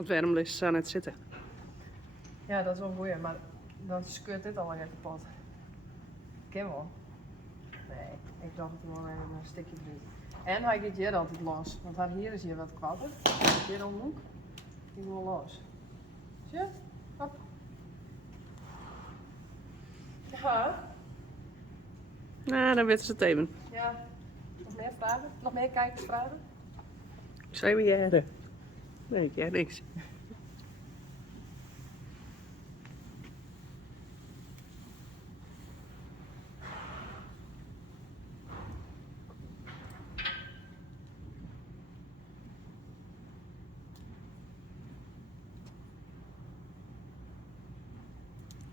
Want waarom is ze aan het zitten? Ja, dat is wel goed, maar dan scheurt dit al even kapot. Ken wel. Nee, ik dacht het wel even een stukje eruit. En hij gaat hier altijd los, want haar hier is hier wat kwatter. Hier omhoek. Die moet los. Zie je? Hop. Ja. Nou, dan weten ze het even. Ja. Nog meer vragen? Nog meer kijkersvragen? Zijn we jaren? Nee, jij niks.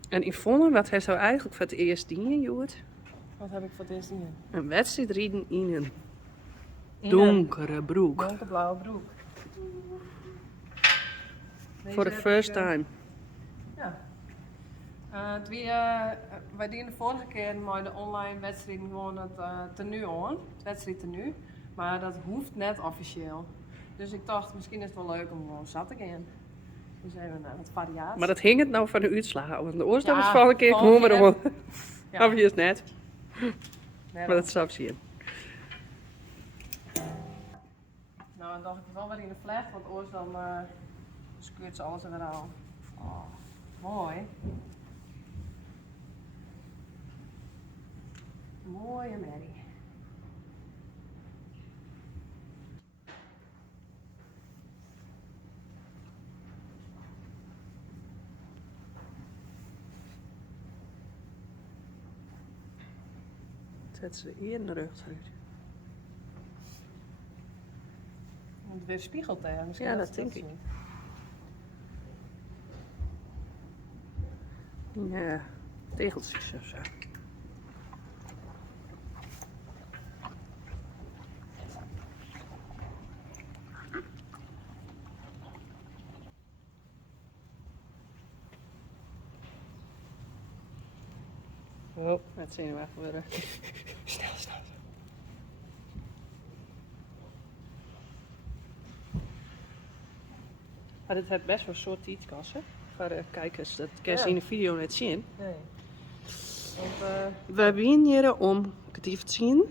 En Yvonne, wat heeft nou eigenlijk voor het eerst dingen, Joert? Wat heb ik voor het eerst hier? Een wedstrijd rijden in een donkere broek. Donkerblauwe broek. For the first time. Ja. Wij dienen de vorige keer maar de online wedstrijd gewoon het tenue aan. Het wedstrijdtenue. Maar dat hoeft net officieel. Dus ik dacht, misschien is het wel leuk om gewoon zat te gaan. Dus even wat variatie. Maar dat hing het nou van de uitslagen. Want de oorstap Ja, is vorige keer volgende gewoon maar keer. om. Ja. Of je is net. Nee, Maar dat zou zien. Nou, dan dacht ik wel weer in de vlecht, want anders dan scheurt ze alles er weer aan. Oh, mooi. Mooie merrie. Zet ze hier in de rug terug. Het weer spiegelt hè? Misschien Ja, dat dat ze denk dit ik. zien. Ja, tegeltjes of zo. Oh, het zenuwachtig worden. Snel, snel. Maar dit heeft best wel een soort tijdkassen. Voor de kijkers, dat kan ze Ja. in de video net zien. Nee. Want, We zijn hier om kwartier te zien.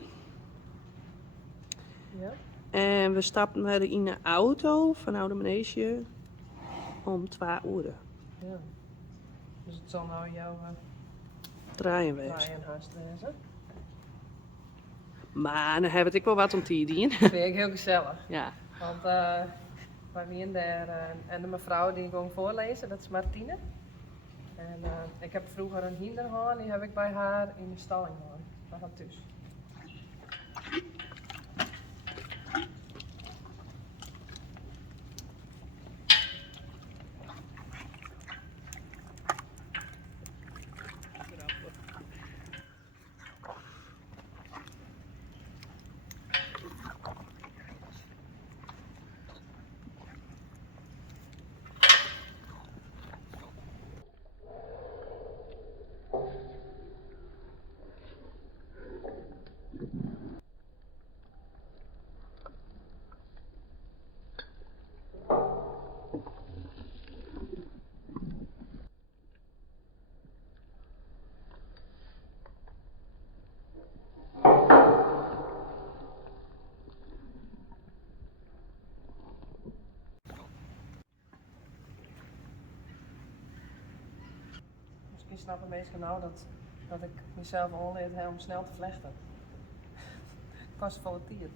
ja. En we stappen naar in de auto van Oude Manege om 2 uur. Ja. Dus het zal nou jouw Draaien wezen. draaien haast wezen. Maar dan hebben we wel wat om te doen. Dat vind ik heel gezellig. Ja. Want wij waren daar en de mevrouw die ging voorlezen, dat is Martine. En ik heb vroeger een hinder gehad, die heb ik bij haar in de stalling gehad. Bij haar thuis. Misschien snappen mensen nou dat ik mezelf aanleer om snel te vlechten. Kost volle tijd.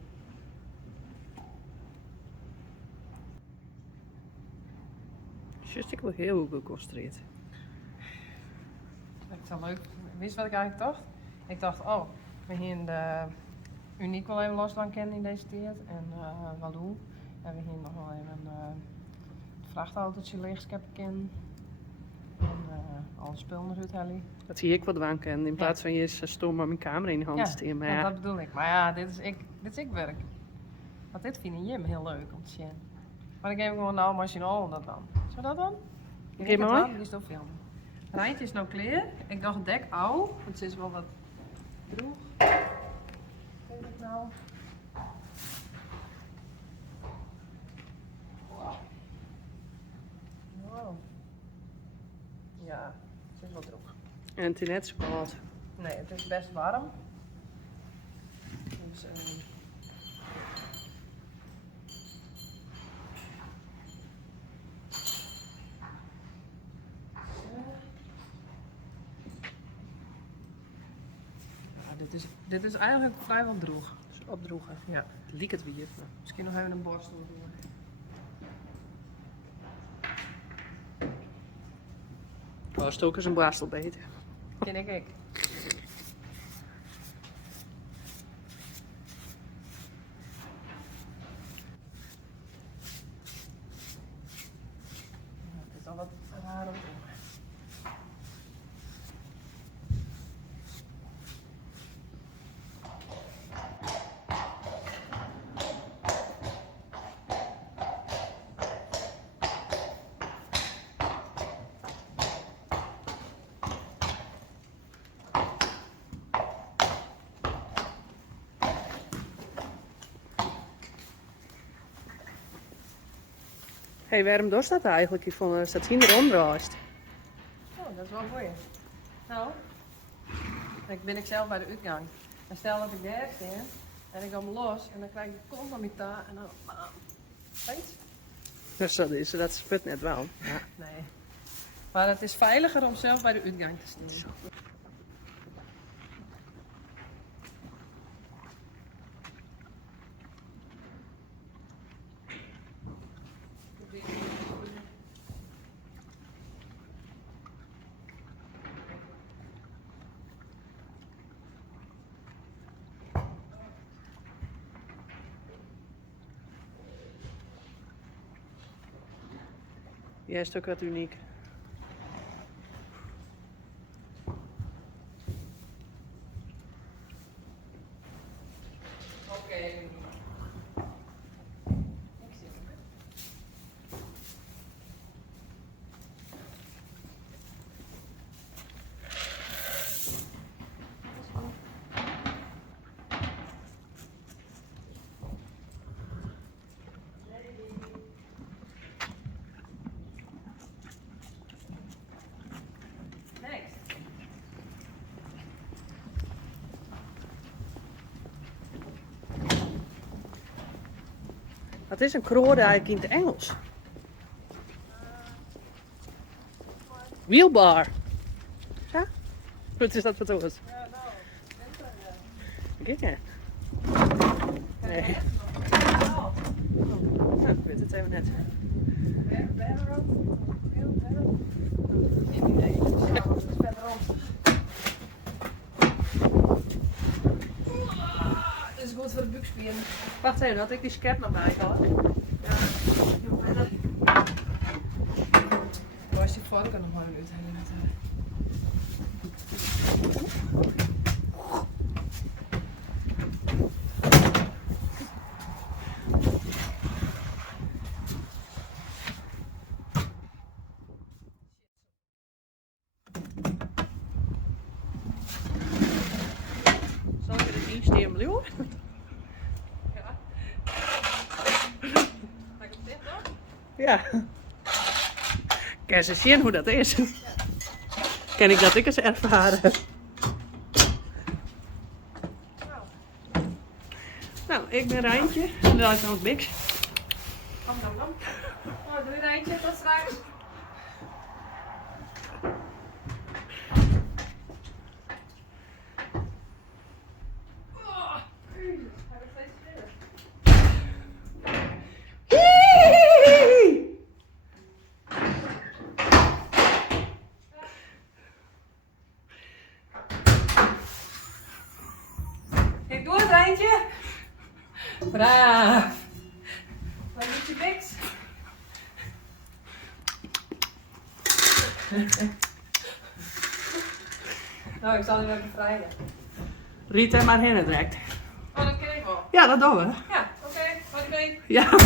Just, ik word heel geconcentreerd. Dat is wel leuk. Wist wat ik eigenlijk dacht? Ik dacht, oh, we gaan de Uniek wel even los lang kennen in deze tijd. En Walou. En we gaan nog wel even het vrachtautootje leegscheppen kennen. En alle spullen eruit halen. Dat zie ik wat waan kan. In plaats van je stom maar mijn camera in de hand Ja, steken. Maar want ja, dat bedoel ik. Maar ja, dit is ik werk. Want dit vind Jim heel leuk om te zien. Maar ik geef hem gewoon nou machinaal om dat dan. Zou dat dan? Oké, mooi. Die is toch filmen. Rijntje is nou klaar. Ik dacht dek ouw. Het is wel wat droeg. Kijk ik nou. En het is net zo koud. Nee, het is best warm. Dus, dit is eigenlijk vrijwel droog. Dus opdroegen. Ja. Het liek het weer. Misschien nog even een borstel doen. Was ook eens een borstel beter. Ken ik. Het is al wat raar om te doen. Hé, waarom doet dat eigenlijk? Ik vond staat hier eronder. Oh, dat is wel mooi. Nou, dan ben ik zelf bij de uitgang. En stel dat ik daar sta en ik ga me los en dan krijg ik de kont aan mijn ta en dan bam. Weet? Dus dat is, dat sput net wel. Ja. Nee. Maar het is veiliger om zelf bij de uitgang te staan. Jij is ook wat uniek. Oké. Wat is een kroorde eigenlijk in het Engels? Wheelbar. Ja? Wat is dat voor het woord? Ja, nou, Kijk hè. Nee. Nou, ik weet het even net. Geen idee. Het is verderom. Het is goed voor de buikspieren. Wacht even, had ik die scherp naar mij gehad? Waar is die vork er nog maar uit? Zal ik er eens insteken, Blue? Ja. Ga ik op dit dan? Ja. Kan ze zien hoe dat is? Ken ik dat ik eens ervaren heb? Nou, ik ben Rijntje. En dan is nog Bix. Kom dan. Oh, doe je een eindje tot straks. Oh, hij wordt steeds sneller. Ik doe het, Rijntje. Braaf. Waar doet je Bix? Nou, ik zal hem even bevrijden. Riet hem maar heen direct. Oh, dat ken ik wel. Ja, dat doen we. Ja, oké. Wat ik weet. Ja.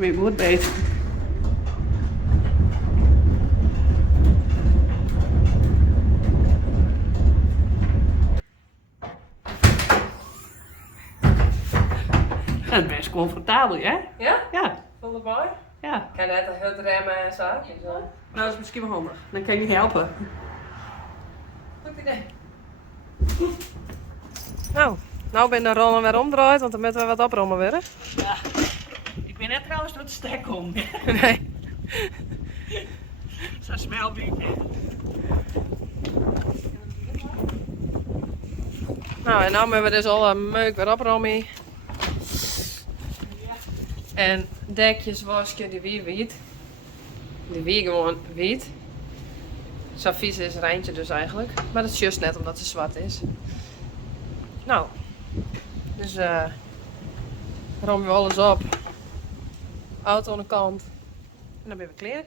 ben je goed beter. Het is best comfortabel, hè? Ja? Ja. Vond je het mooi? Ja. Ik kan net een hut remmen en zo. Nou, dat is misschien wel handig. Dan kan je je helpen. Goed idee. Nou ben de rollen weer omdraaid, want dan moeten we wat oprommen weer. Ja. Ik ben net trouwens door het stek om. Nee. Zo'n smelbiek. Nou, en nu hebben we dus al een meuk weer oprommen. En dekjes wasje, die wie wit. Die wie gewoon wit. Zo vies is er eentje dus eigenlijk. Maar dat is juist net omdat ze zwart is. Nou. Dus rom je alles op. Auto aan de kant. En dan ben we klaar.